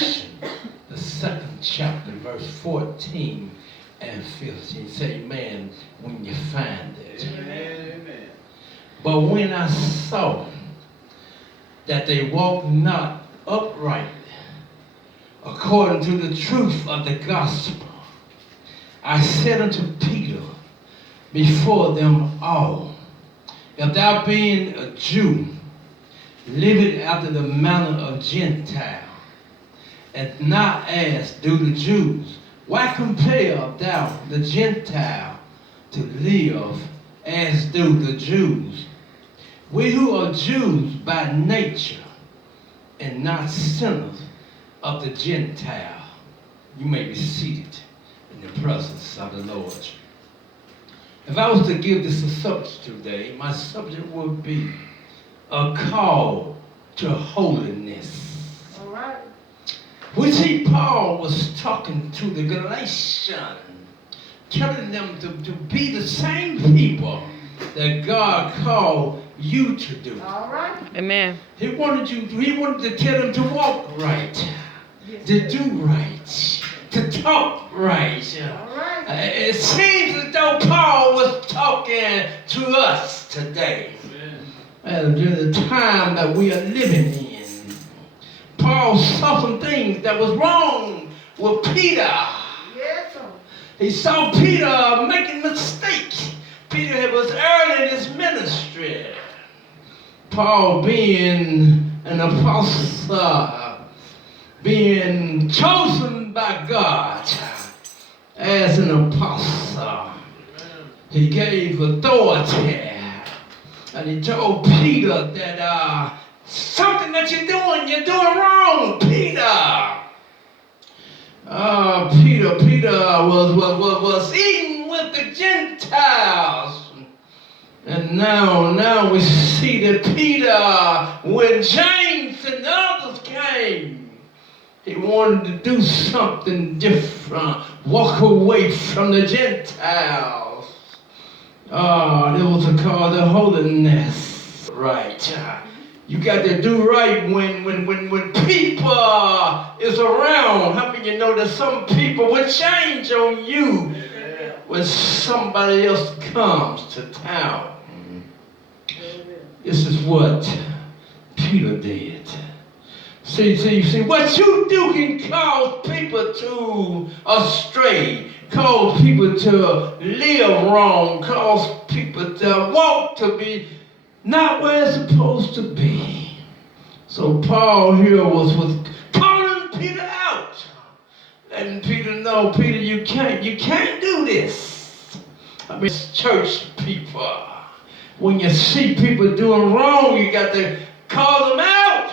Revelation, the 2nd chapter, verse 14 and 15. Say amen when you find it. Amen. But when I saw that they walked not upright according to the truth of the gospel, I said unto Peter before them all, if thou being a Jew, living after the manner of Gentile, and not as do the Jews, why compel thou the Gentile to live as do the Jews? We who are Jews by nature and not sinners of the Gentile. You may be seated in the presence of the Lord. If I was to give this a subject today, my subject would be a call to holiness. All right. We see Paul was talking to the Galatians, telling them to be the same people that God called you to do. All right. Amen. He wanted to tell them to walk right, to do right, to talk right. All right. It seems as though Paul was talking to us today. During the time that we are living in. Paul saw some things that was wrong with Peter. Yes, sir. He saw Peter making mistakes. Peter was early in his ministry. Paul being an apostle, being chosen by God as an apostle. He gave authority. And he told Peter that something that you're doing wrong, Peter. Peter was eating with the Gentiles. And now we see that Peter, when James and others came, he wanted to do something different, walk away from the Gentiles. There was a call to holiness, right? You got to do right when people is around. How many of you know that some people will change on you when somebody else comes to town? This is what Peter did. See, what you do can cause people to astray, cause people to live wrong, cause people to walk to be not where it's supposed to be. So Paul here was calling Peter out, letting Peter know, Peter, you can't do this. I mean, church people, when you see people doing wrong, you got to call them out.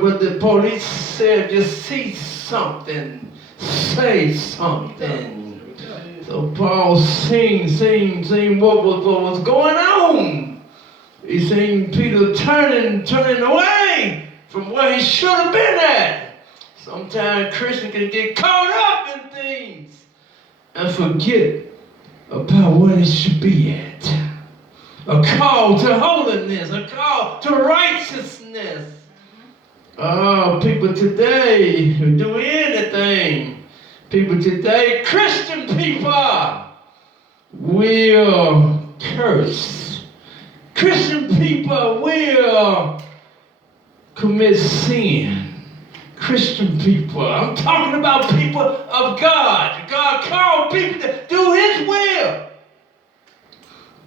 What the police said, just see something, say something. So Paul seen what was going on. He seen Peter turning away from where he should have been at. Sometimes Christians can get caught up in things and forget about where they should be at. A call to holiness, a call to righteousness. People today who do anything. People today, Christian people, will curse. Christian people will commit sin. Christian people, I'm talking about people of God. God called people to do His will,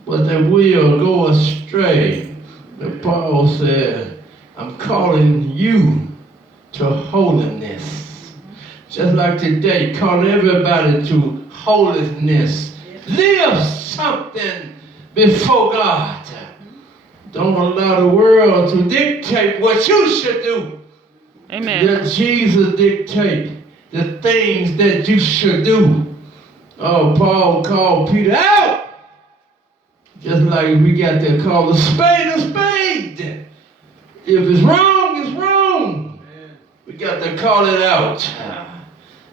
but they will go astray. And Paul said, I'm calling you to holiness. Just like today, calling everybody to holiness. Live something before God. Don't allow the world to dictate what you should do. Amen. Let Jesus dictate the things that you should do. Paul called Peter out. Just like we got to call a spade a spade. If it's wrong, it's wrong. We got to call it out.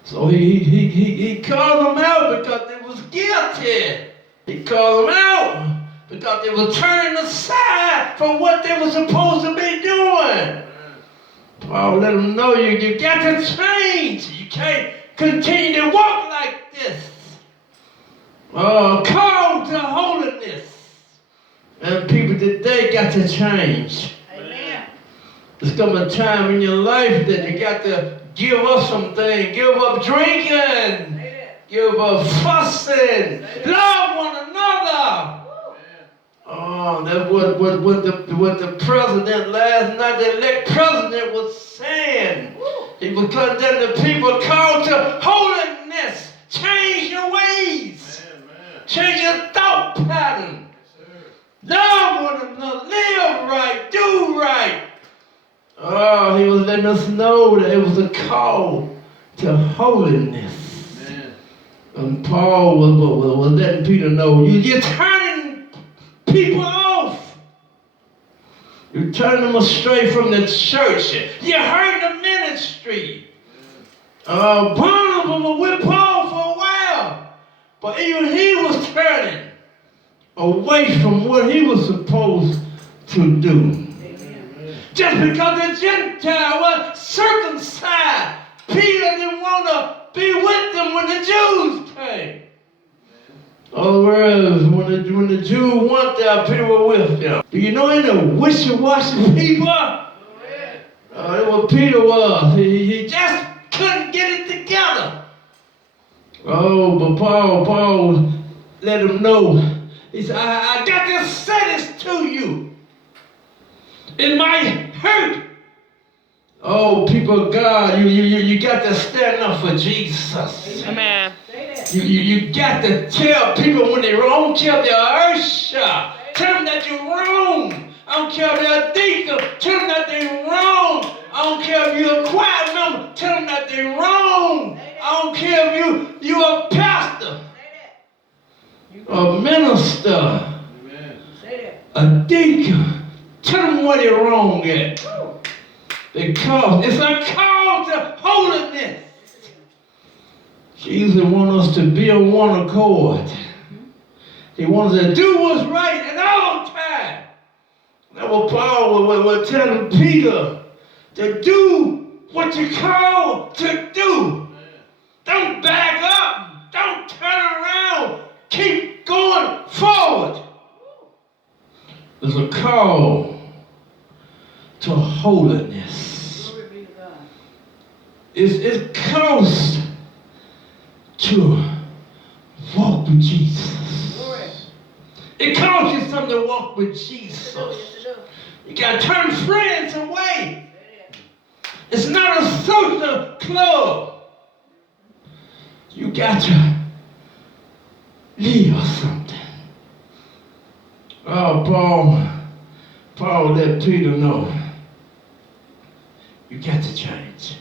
So he called them out because they was guilty. He called them out because they were turning aside from what they were supposed to be doing. Paul let them know you got to change. You can't continue to walk like this. Call to holiness. And people today got to change. Amen. There's coming a time in your life that you got to give up something. Give up drinking. Give up fussing. Love one another. Oh, that's what the president last night, the elect president was saying. He was condemning the people called to holiness. Change your ways. Change your thought pattern. Love one another. Live right. Do right. Oh, he was letting us know that it was a call to holiness. Amen. And Paul was letting Peter know, you're turning people off. You're turning them astray from the church. You're hurting the ministry. Barnabas was with Paul for a while, but even he was turning away from what he was supposed to do. Just because the Gentile was circumcised, Peter didn't want to be with them when the Jews came. Whereas when the Jews went there, Peter was with them. Do you know any wishy-washy people? That's what Peter was. He just couldn't get it together. But Paul let him know. He said, I got to say this to you. It might hurt. Oh, people of God, you got to stand up for Jesus. Amen. You got to tell people when they're wrong. I don't care if they're usher. Tell them that you're wrong. I don't care if they're a deacon. Tell them that they're wrong. I don't care if you're a choir member. Tell them that they're wrong. I don't care if you're a pastor, a minister, a deacon. Tell them what they're wrong at. Because it's a call to holiness. Jesus wants us to be on one accord. He wants us to do what's right at all times. That's what Paul was telling Peter, to do what you're called to do. Don't back up. Don't turn around. Keep going forward. There's a call to holiness. It costs to walk with Jesus. It costs you something to walk with Jesus. You got to turn friends away. It's not a social club. You got to live something. Paul let Peter know, you got to change.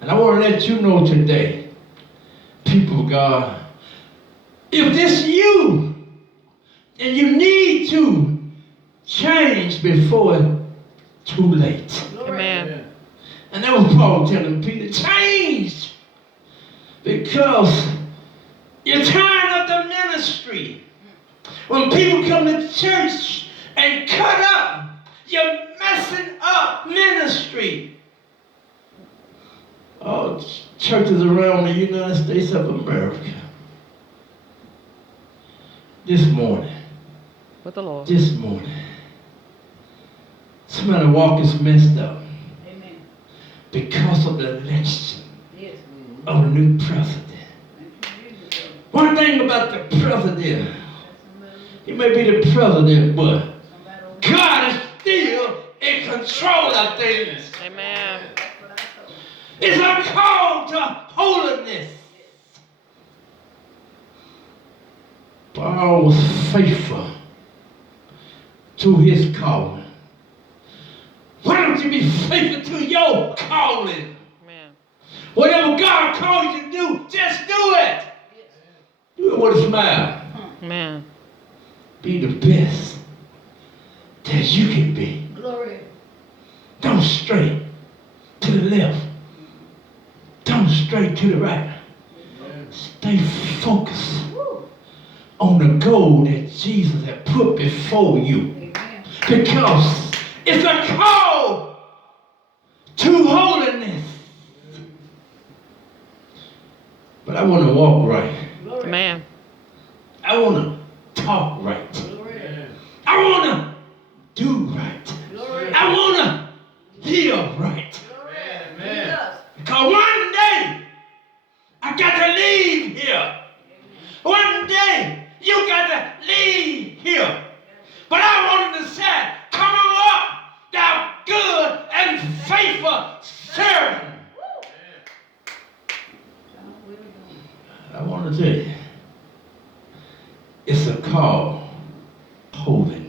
And I want to let you know today, people of God, if this you, and you need to change before it's too late. Amen. And that was Paul telling Peter, change, because you're tiring of the ministry. When people come to church and cut up, you're messing up ministry. Churches around the United States of America. This morning. With the Lord. This morning. Somebody walk is messed up. Amen. Because of the election of a new president. One thing about the president, he may be the president, but God is still in control of things. Amen. It's a call to holiness. Paul was faithful to his calling. Why don't you be faithful to your calling? Amen. Whatever God calls you to do, just do it. Do it with a smile. Amen. Be the best that you can be. Glory. Don't stray to the left. Don't stray to the right. Stay focused on the goal that Jesus had put before you. Amen. Because it's a call But I want to walk right. Amen. I want to talk right. I want to do right. I want to live right. Because one day, I got to leave here. One day, you got to leave here. But I wanted to say, come on up, thou good and faithful servant. I want to tell you, it's a call, holiness.